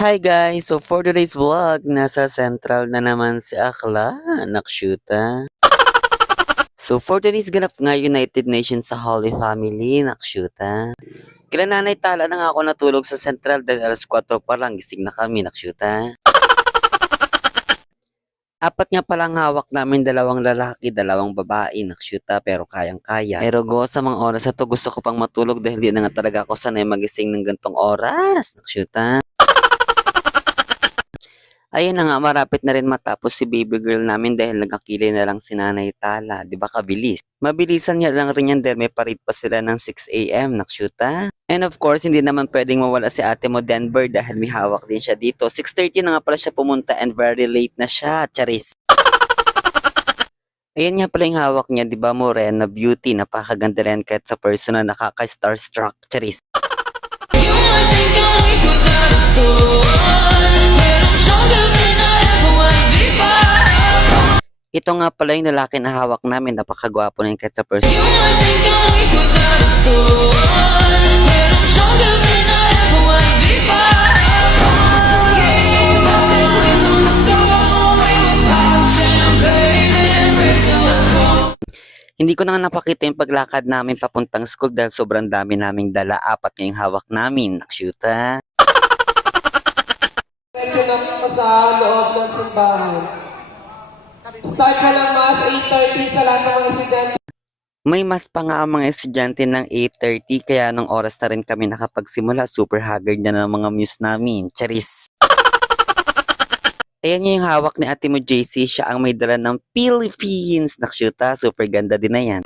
Hi guys! So for today's vlog, nasa Central na naman si Akla, nakshuta. So for today's ganap nga United Nations sa Holy Family, nakshuta. Kila nanay tala na nga ako natulog sa Central dahil alas 4 pa lang gising na kami, nakshuta. Apat nga palang hawak namin, dalawang lalaki, dalawang babae, nakshuta, pero kayang-kaya. Pero go sa mga oras na to, gusto ko pang matulog dahil di na nga talaga ako sanay magising ng gantong oras, nakshuta. Ayun na nga, marapit na rin matapos si baby girl namin dahil nagkakilay na lang si Nanay Tala. Di ba kabilis? Mabilisan niya lang rin yan dahil may parit pa sila ng 6 AM, nakshuta. And of course, hindi naman pwedeng mawala si ate mo Denver dahil may hawak din siya dito. 6:30 na nga pala siya pumunta and very late na siya, charis. Ayan nga pala yung hawak niya, di ba Morena Beauty? Napakaganda rin kahit sa personal, nakaka-starstruck, charis. Ito nga pala yung lalaki na hawak namin, napakagwapo na yung kahit sa person. Hindi ko na nga napakita yung paglakad namin papuntang school dahil sobrang dami naming dala, apat nga yung hawak namin, nakshuta. Medyo na po sa loob ng simbahan. Start pa lang mas 8:30 sa lahat ng mga estudyante. May mas pa nga ang mga estudyante ng 8:30 kaya nung oras na rin kami nakapagsimula, super haggard na ng mga muse namin, charis. Ayan yung hawak ni ate mo JC, siya ang may dala ng Philippines, nakshuta, super ganda din na yan.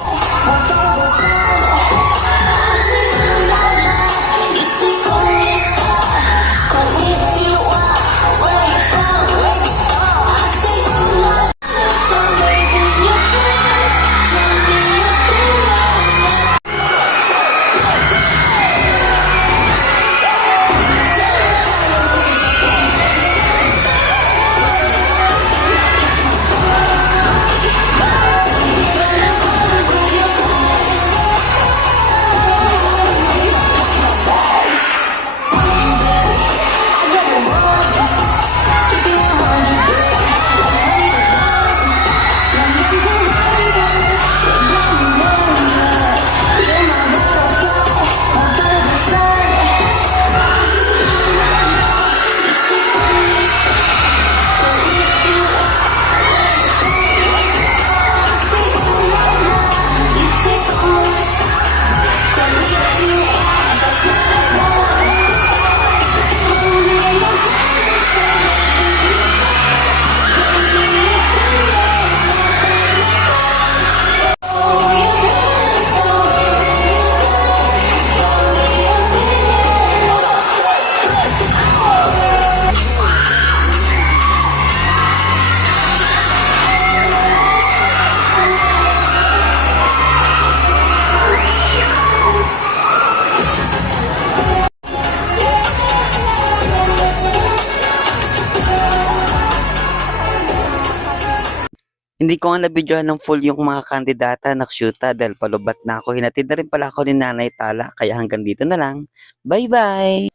Hindi ko nga nabidyohan ng full yung mga kandidata, nakshuta, dahil palubat na ako. Hinatid na rin pala ako ni Nanay Tala, kaya hanggang dito na lang. Bye-bye!